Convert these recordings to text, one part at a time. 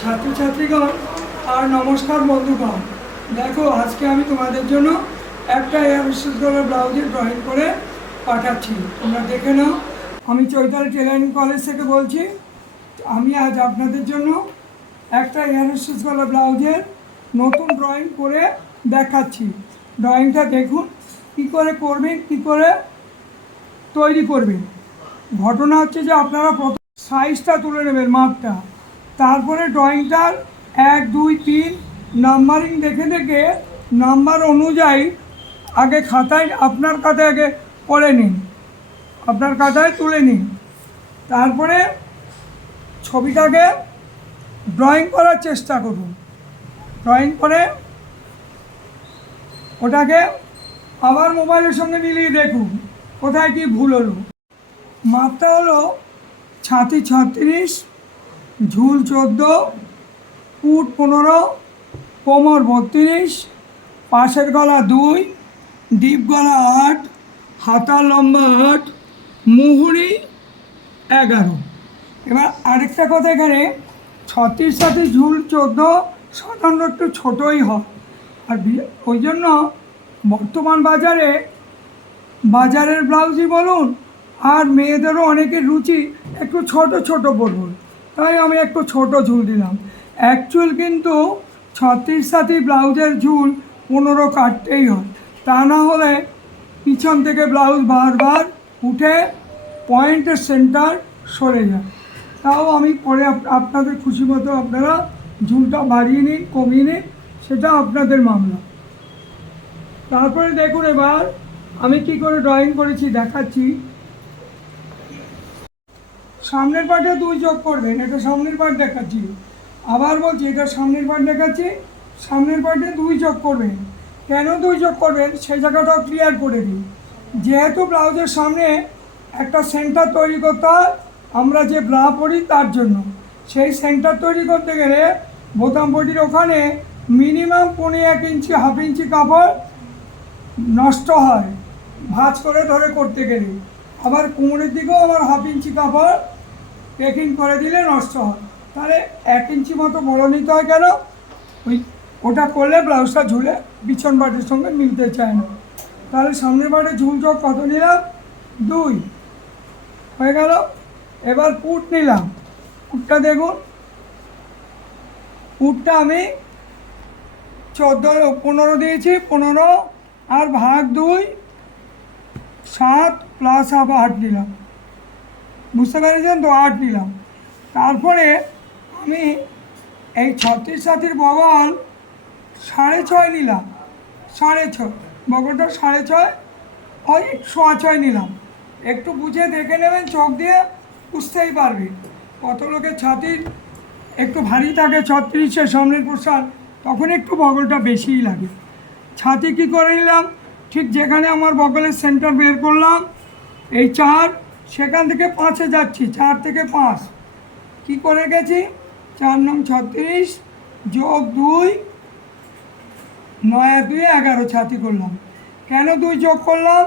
ছাত্রছাত্রীগণ আর নমস্কার বন্ধুগণ। দেখো, আজকে আমি তোমাদের জন্য একটা এয়ারহোস্টেস গলার ব্লাউজের ড্রয়িং করে পাঠাচ্ছি, তোমরা দেখে নাও। আমি চৈতালি টেলারিং কলেজ থেকে বলছি। আমি আজ আপনাদের জন্য একটা এয়ারহোস্টেস গলার ব্লাউজের নতুন ড্রয়িং করে দেখাচ্ছি। ড্রয়িংটা দেখুন, কী করে করবেন, কী করে তৈরি করবেন। ঘটনা হচ্ছে যে আপনারা প্রথম সাইজটা তুলে নেবেন, মাপটা, তারপরে ড্রয়িংটার 1, 2, 3 নাম্বারিং দেখে দেখে নাম্বার অনুযায়ী আগে খাতায়, আপনার খাতায় আগে করে নিন, আপনার খাতায় তুলে নিন। তারপরে ছবিটাকে ড্রয়িং করার চেষ্টা করুন। ড্রয়িং করে ওটাকে আবার মোবাইলের সঙ্গে মিলিয়ে দেখুন কোথায় কি ভুল হলো। মাপটা হলো ছাতি 36, ঝুল 14, পুট 15, কোমর 32, পাশের গলা 2, ডিপ গলা 8, হাতার লম্বা 8, মুহুরি 11। এবার আরেকটা কথা, এখানে 36 সাথে ঝুল 14 সাধারণত একটু ছোটোই হয়, আর ওই জন্য বর্তমান বাজারের ব্লাউজই বলুন, আর মেয়েদেরও অনেকের রুচি একটু ছোট ছোট পরুন, তাই আমি একটু ছোট ঝুল দিলাম। অ্যাকচুয়াল কিন্তু 36 সাথী ব্লাউজের ঝুল 15 কাটতেই হয়, তা না হলে পিছন থেকে ব্লাউজ বারবার উঠে পয়েন্টের সেন্টার সরে যায়। তাও আমি পরে আপনাদের খুশি মতো আপনারা ঝুলটা বাড়িয়ে নিন, কমিয়ে নিন, সেটা আপনাদের মামলা। তারপরে দেখুন, এবার আমি কি করে ড্রয়িং করেছি দেখাচ্ছি। সামনের পার্টে 2 যোগ করবেন, এটা সামনের পার্ট দেখাচ্ছি। আবার বলছি, এটা সামনের পার্ট দেখাচ্ছি, সামনের পার্টে 2 যোগ করবেন। কেন 2 যোগ করবেন সেই জায়গাটাও ক্লিয়ার করে দিই। যেহেতু ব্লাউজের সামনে একটা সেন্টার তৈরি করতে হয়, আমরা যে ব্রা পরি তার জন্য, সেই সেন্টার তৈরি করতে গেলে বোতাম পটির ওখানে মিনিমাম 1 ইঞ্চি, হাফ ইঞ্চি কাপড় নষ্ট হয় ভাঁজ করে ধরে করতে গেলে। আবার কোমরের দিকেও আমার হাফ ইঞ্চি কাপড় পেকিং করে দিলে নষ্ট হয়। তাহলে 1 ইঞ্চি মতো বড় নিতে হয়। কেন? ওটা করলে ব্লাউজটা ঝুলে পিছন পাটের সঙ্গে মিলতে চায় না। তাহলে সামনের পাটে ঝুল যোগ কত নিলাম? 2 হয়ে গেল। এবার পুট নিলাম, পুটটা দেখুন, পুটটা আমি 15 দিয়েছি, 15 আর ভাগ 2 7 প্লাস হাফ 8 নিলাম, বুঝতে পেরেছেন তো? 8 নিলাম। তারপরে আমি এই 36 সাথীর বগল 6.5 নিলাম, 6.5 বগলটা 6.5, ওই 6.25 নিলাম। একটু বুঝে দেখে নেবেন, চোখ দিয়ে বুঝতেই পারবেন। কত লোকের ছাতির একটু ভারী থাকে 36-এর সামনের পোর্শন, তখন একটু বগলটা বেশিই লাগে। ছাতি কী করে নিলাম, ঠিক যেখানে আমার বগলের সেন্টার বের করলাম, এই 4, সেখান থেকে 5-এ যাচ্ছি, 4 থেকে 5 কি করে গেছি, 4 নং 36 যোগ 2, 9 আর 2 11 ছাতি করলাম। কেন 2 যোগ করলাম?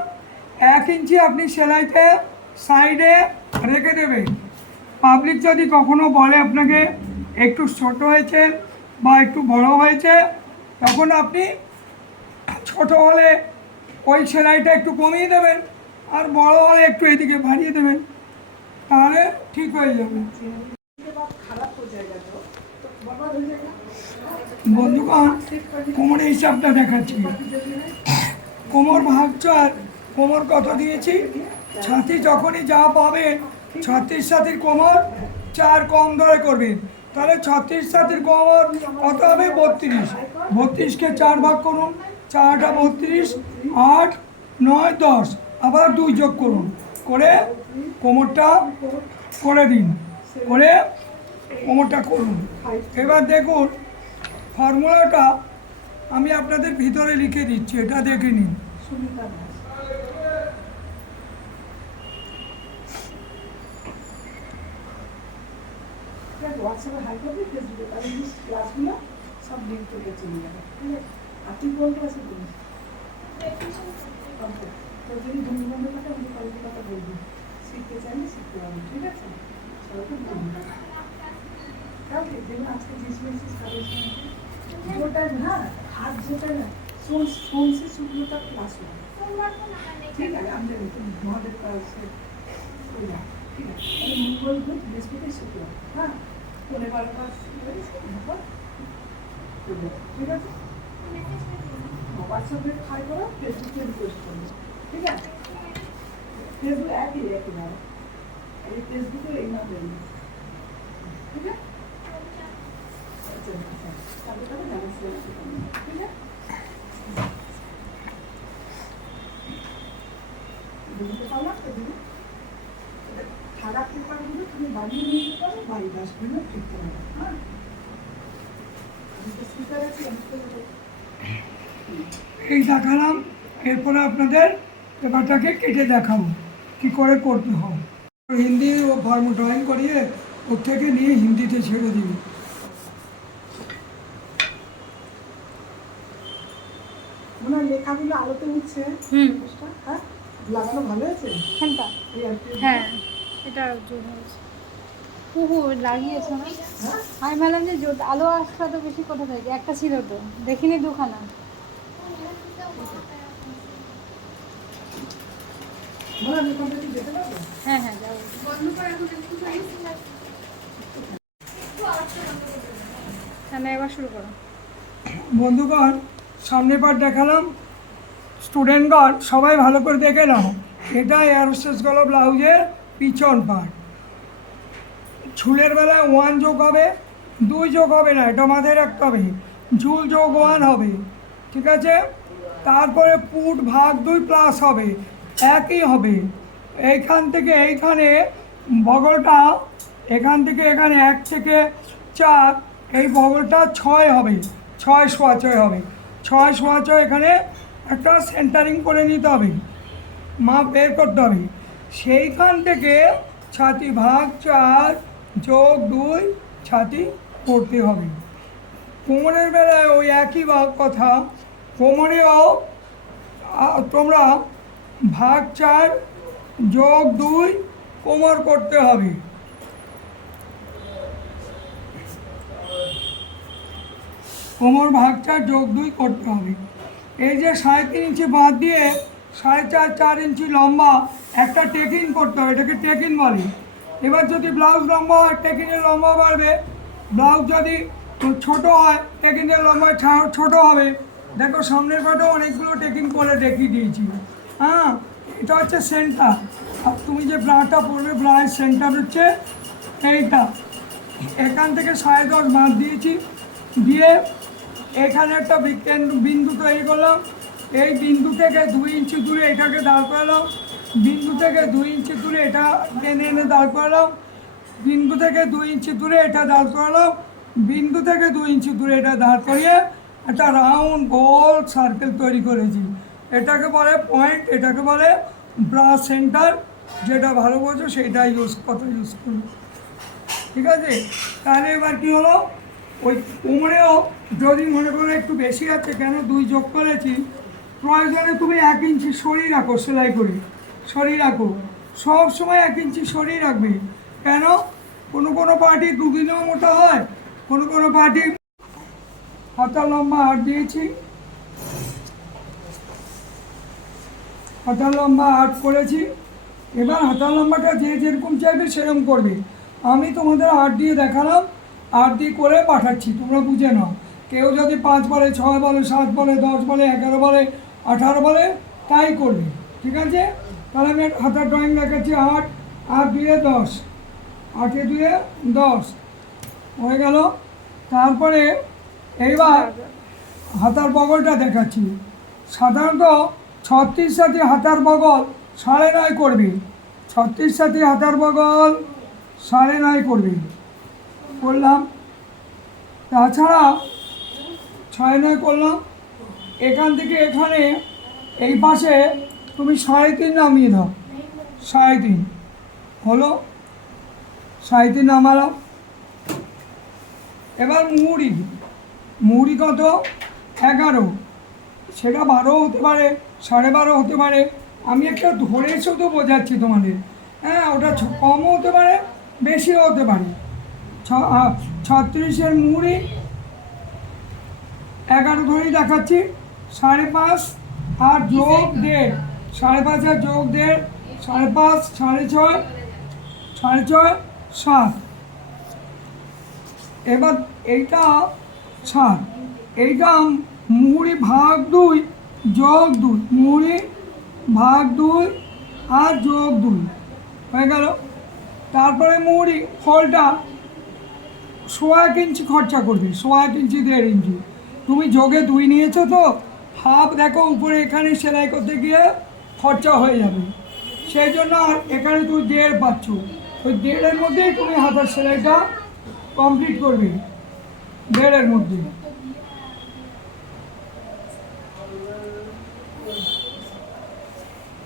1 ইঞ্চি আপনি সেলাইতে সাইডে রেখে দেবেন। পাবলিক যদি কখনো বলে আপনাকে একটু ছোট হয়েছে বা একটু বড় হয়েছে, তখন আপনি ছোট হলে ওই সেলাইটা একটু কমিয়ে দেবেন, আর বড় হলে একটু এদিকে বাড়িয়ে দেবেন, তাহলে ঠিক হয়ে যাবে। বন্ধুগণ, কোমরের হিসাবটা দেখাচ্ছি। কোমর ভাগ 4, কোমর কত দিয়েছি? ছাতি যখনই যা পাবেন 36 সাথীর কোমর 4 কম ধরে করবেন, তাহলে 36 সাথীর কোমর কত হবে? 32। 32কে 4 ভাগ করুন, 4টা 32, 8, 9, 10, আবার 2 যোগ করুন, করে কোমরটা করে দিন, করে কোমরটা করুন। এবার দেখুন, ফর্মুলাটা আমি আপনাদের ভিতরে লিখে দিচ্ছি, এটা দেখে নিন। হোয়াটসঅ্যাপে হাই করবি, ফেসবুকে, তাহলে ক্লাসগুলো সব লিঙ্ক থেকে চলে যাবে, ঠিক আছে? আর তুই কোন ক্লাসে করিস? তোর যদি বন্ধু বান্ধব থাকে, আমি কলেজের কথা বলবি, শিখতে চাইলে শিখতে পারবি, ঠিক আছে? সবাইকে বলবি। তাহলে দেখুন আজকে जोटा है ना हाथ जोटा है ना सोम से शुक्ल तक क्लास हुआ ठीक है हम देखो महादेव का से ठीक है और मंगल बुध बृहस्पति शुक्र हाँ कोने वाले का ठीक है व्हाट्सएप पे खाई करो फेसबुक पे रिक्वेस्ट करो ठीक है फेसबुक ऐप ही ना ये फेसबुक पे एक ना देना ठीक है ठीक है খারাপ পেপারগুলো তুমি বানিয়ে নিয়ে যেতে পারো বাড়ি ডাস্টবিনে ফেলতে পারো হ্যাঁ স্পিকার আছে এই দেখালাম, এরপরে আপনাদের পেপারটাকে কেটে দেখাবো কী করে করতে হয়। হিন্দি ও ফর্ম ড্রয়িং করিয়ে ওর থেকে নিয়ে হিন্দিতে ছেড়ে দিবি। মনে হয় লেখাগুলো আলোতে উঠছে হ্যাঁ লাগানো ভালো হয়েছে ফ্যানটা হ্যাঁ এটা জোর হয়েছে পুহু লাগিয়েছো না আমি ভাবলাম যে আলো আসটা তো বেশি কোথা থেকে একটা ছিল তো দেখিনি দুখানা মনে হয় এখান থেকে যেতে পারবো হ্যাঁ হ্যাঁ যাবো হ্যাঁ এবার শুরু করো বন্ধুগণ সামনে পার্ট দেখালাম, স্টুডেন্টগণ সবাই ভালো করে দেখে নাও। এটা এয়ারোস্টেস গলা ব্লাউজের পিছন পার্ট। ঝুলের বেলায় 1 যোগ হবে, 2 যোগ হবে না, এটা মাথায় রাখতে হবে। ঝুল যোগ 1 হবে, ঠিক আছে। তারপরে পুট ভাগ 2 প্লাস হবে, একই হবে। এইখান থেকে এইখানে বগলটা, এখান থেকে এখানে 1 থেকে 4, এই বগলটা 6 হবে, 6 সোয়া 6 হবে। 6 সোয়া 6 এখানে একটা সেন্টারিং করে নিতে হবে, মাপ বের করতে হবে। সেইখান থেকে ছাতি ভাগ 4 যোগ 2 ছাতি করতে হবে। কোমরের বেলায় ওই একই কথা, কোমরেও তোমরা ভাগ 4 যোগ 2 কোমর করতে হবে। কোমর ভাগ 4 যোগ 2 করতে হবে। এই যে 3.5 ইঞ্চি বাদ দিয়ে 4.5 ইঞ্চি লম্বা একটা টেকিং করতে হবে, এটাকে টেকিং বলে। এবার যদি ব্লাউজ লম্বা হয় টেকিংয়ের লম্বা বাড়বে, ব্লাউজ যদি ছোট হয় টেকিংয়ের লম্বা ছোট হবে। দেখো সামনের পাটেও অনেকগুলো টেকিং করে দেখিয়ে দিয়েছি। হ্যাঁ এটা হচ্ছে সেন্টার, আর তুমি যে ব্রাটা পরবে ব্রায়ের সেন্টার হচ্ছে এইটা। এখান থেকে 10.5 বাদ দিয়েছি, দিয়ে এখানে একটা বিন্দু তৈরি করলাম। এই বিন্দু থেকে 2 ইঞ্চি দূরে এটাকে দাঁড় করালাম, বিন্দু থেকে 2 ইঞ্চি দূরে এটা টেনে এনে দাঁড় করালাম, বিন্দু থেকে 2 ইঞ্চি দূরে এটা দাঁড় করালাম, বিন্দু থেকে 2 ইঞ্চি দূরে এটা দাঁড় করিয়ে একটা রাউন্ড গোল সার্কেল তৈরি করেছি। এটাকে বলে পয়েন্ট, এটাকে বলে ব্রা সেন্টার। যেটা ভালো বোঝো সেইটা ইউজ করো, ঠিক আছে। তাহলে এবার কী হলো, ওই কোমরেও যদি মনে করো একটু বেশি আছে, কেন 2 যোগ করেছি, প্রয়োজনে তুমি 1 ইঞ্চি সরিয়ে রাখো, সেলাই করে সরিয়ে রাখো। সব সময় 1 ইঞ্চি সরিয়ে রাখবে, কেন কোনো পার্টি 2 দিনেও মোটা হয়, কোনো পার্টি। হাতা লম্বা 8 দিয়েছি, হাতা লম্বা 8 করেছি। এবার হাতা লম্বাটা যে যেরকম চাইবে সেরকম করবে। আমি তোমাদের 8 দিয়ে দেখালাম, 8 দিয়ে করে পাঠাচ্ছি, তোমরা বুঝে নাও। কেউ যদি 5 বলে, 6 বলে, 7 বলে, 10 বলে, 11 বলে, 18 বলে, তাই করবে, ঠিক আছে। তাহলে আমি হাতার ড্রয়িং দেখাচ্ছি। 8 8 2 10, 8 2 10 হয়ে গেল। তারপরে এইবার হাতার বগলটা দেখাচ্ছি। সাধারণত 36 সাথে হাতার বগল 9.5 করবে, 36 সাথে হাতার বগল 9.5 করবে, করলাম। তাছাড়া 6.5 করলাম। এখান থেকে এখানে এই পাশে তুমি 3.5 নামিয়ে দাও, 3.5 হলো, 3.5 নামালাম। এবার মুড়ি কত, 11, সেটা 12 হতে পারে, 12.5 হতে পারে। আমি একটা ধরে শুধু বোঝাচ্ছি তোমাদের। হ্যাঁ ওটা কমও হতে পারে, বেশিও হতে পারে। 36-এর মুড়ি 11 ধরেই দেখাচ্ছি, 5.5 আর যোগ 1.5, 5.5 আর যোগ 1.5, 5.5, 6.5, 6.5, 7। এবার এইটা 7, এইটা মুড়ি ভাগ 2 যোগ 2, মুড়ি ভাগ 2 আর যোগ 2 হয়ে গেল। তারপরে মুড়ি ফলটা 1.5 ইঞ্চি খরচা করবে, 1.5 ইঞ্চি 1.5 ইঞ্চি। তুমি যোগে 2 নিয়েছো তো, হাফ দেখো উপরে এখানে সেলাই করতে গিয়ে খরচা হয়ে যাবে, সেই জন্য আর এখানে তুমি 1.5 পাচ্ছ। ওই 1.5-এর মধ্যেই তুমি হাতার সেলাইটা কমপ্লিট করবে, 1.5-এর মধ্যে।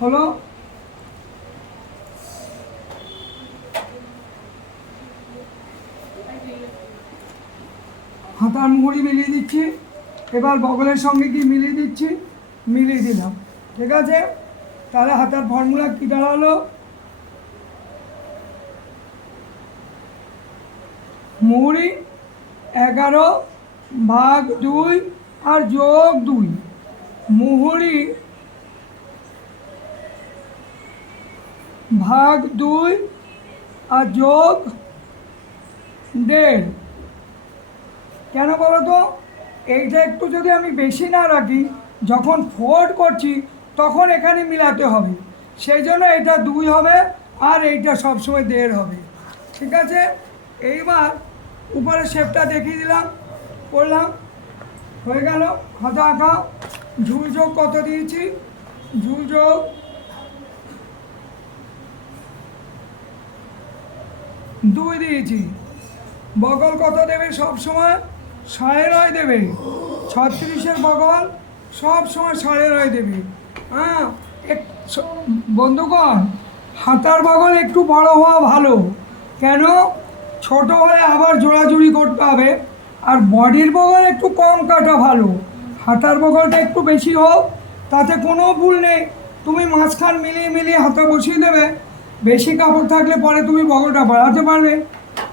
হলো? হাতার মুহুরি মিলিয়ে দিচ্ছি, এবার বগলের সঙ্গে কি মিলিয়ে দিচ্ছি, মিলিয়ে দিলাম। ঠিক আছে, তাহলে হাতার ফর্মুলা কী দাঁড়ালো? মুহুরি 11 ভাগ 2 আর যোগ 2, মুহুরি ভাগ 2 আর যোগ 1.5। কেন বলো তো? এইটা একটু যদি আমি বেশি না রাখি, যখন ফোল্ড করছি তখন এখানে মিলাতে হবে, সেই জন্য এটা 2 হবে আর এইটা সবসময় 1.5 হবে। ঠিক আছে, এইবার উপরে শেপটা দেখিয়ে দিলাম, করলাম, হয়ে গেল হাতা আঁকা। ঝুল যোগ কত দিয়েছি? ঝুল যোগ 2 দিয়েছি। বগল কত দেবে? সব সময় 9.5 দেবে। 36-এর বগল সব সময় 9.5 দেবে। হ্যাঁ, বন্ধুগণ, হাতার বগল একটু বড় হওয়া ভালো। কেন? ছোট হলে আবার জোড়াজুড়ি করতে হবে। আর বডির বগল একটু কম কাটা ভালো, হাতার বগলটা একটু বেশি হোক, তাতে কোনো ভুল নেই। তুমি মাঝখান মিলিয়ে মিলিয়ে হাতা বসিয়ে দেবে। বেশি কাপড় থাকলে পরে তুমি বগলটা বাড়াতে পারবে।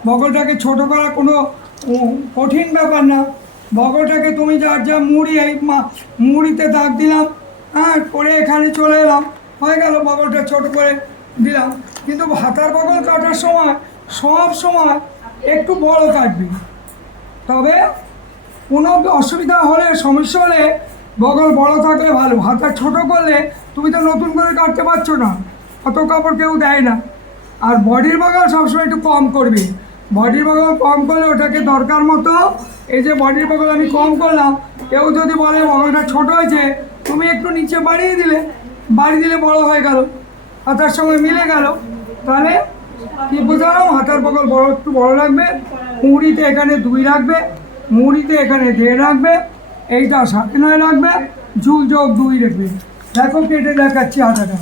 বগলটাকে ছোট করা কোনো কঠিন ব্যাপার না। বগলটাকে তুমি যার যা মুড়ি, এই মুড়িতে দাগ দিলাম, হ্যাঁ, করে এখানে চলে এলাম, হয়ে গেল, বগলটা ছোট করে দিলাম। কিন্তু হাতার বগল কাটার সময় সব সময় একটু বড় কাটবে, তবে কোনো অসুবিধা হলে, সমস্যা হলে বগল বড় থাকলে ভালো। হাতা ছোট করলে তুমি তো নতুন করে কাটতে পারছো না, অত কাপড় কেউ দেয় না। আর বডির বগল সবসময় একটু কম করবে। বডির বগল কম করলে ওটাকে দরকার মতো, এই যে বডির বগল আমি কম করলাম, কেউ যদি বলে বগলটা ছোট হয়েছে, তুমি একটু নিচে বাড়িয়ে দিলে বড় হয়ে গেল, হাতার সঙ্গে মিলে গেল। তাহলে কি বুঝলাম? হাতার বগল বড়, একটু বড় রাখবে, মুড়িতে এখানে 2 রাখবে, মুড়িতে এখানে 1.5 রাখবে, এইটা 9.5 রাখবে, ঝুল যোগ 2 রাখবে। দেখো কেটে দেখাচ্ছি হাতাটা।